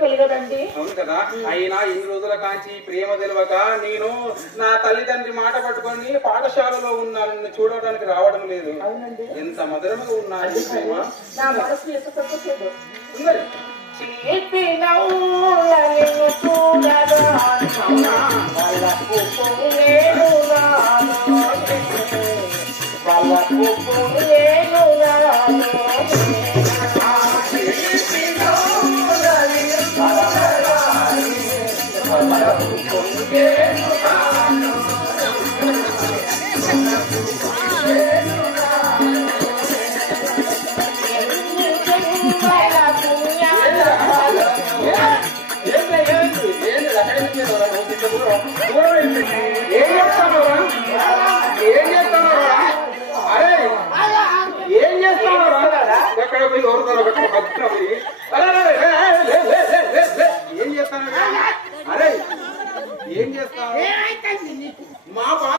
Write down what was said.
కలగదండి. అవును కదా. అయినా ఇన్ని రోజుల కాంచి ప్రేమ తెలియక నేను నా తల్లిదండ్రి మాట పట్టుకొని పాఠశాలలో ఉన్నాను, చూడడానికి రావడం లేదు. అవునండి. ఎంత మధురంగా ఉన్నాను ప్రేమ. నా మనసు ఎంత సంతోషంగా ఉన్నది. ఏం చేస్తాను అరే, ఏం చేస్తాను ఎక్కడ పోయి ఎవరుతారో ఏం చేస్తాను అరే, ఏం చేస్తాను మా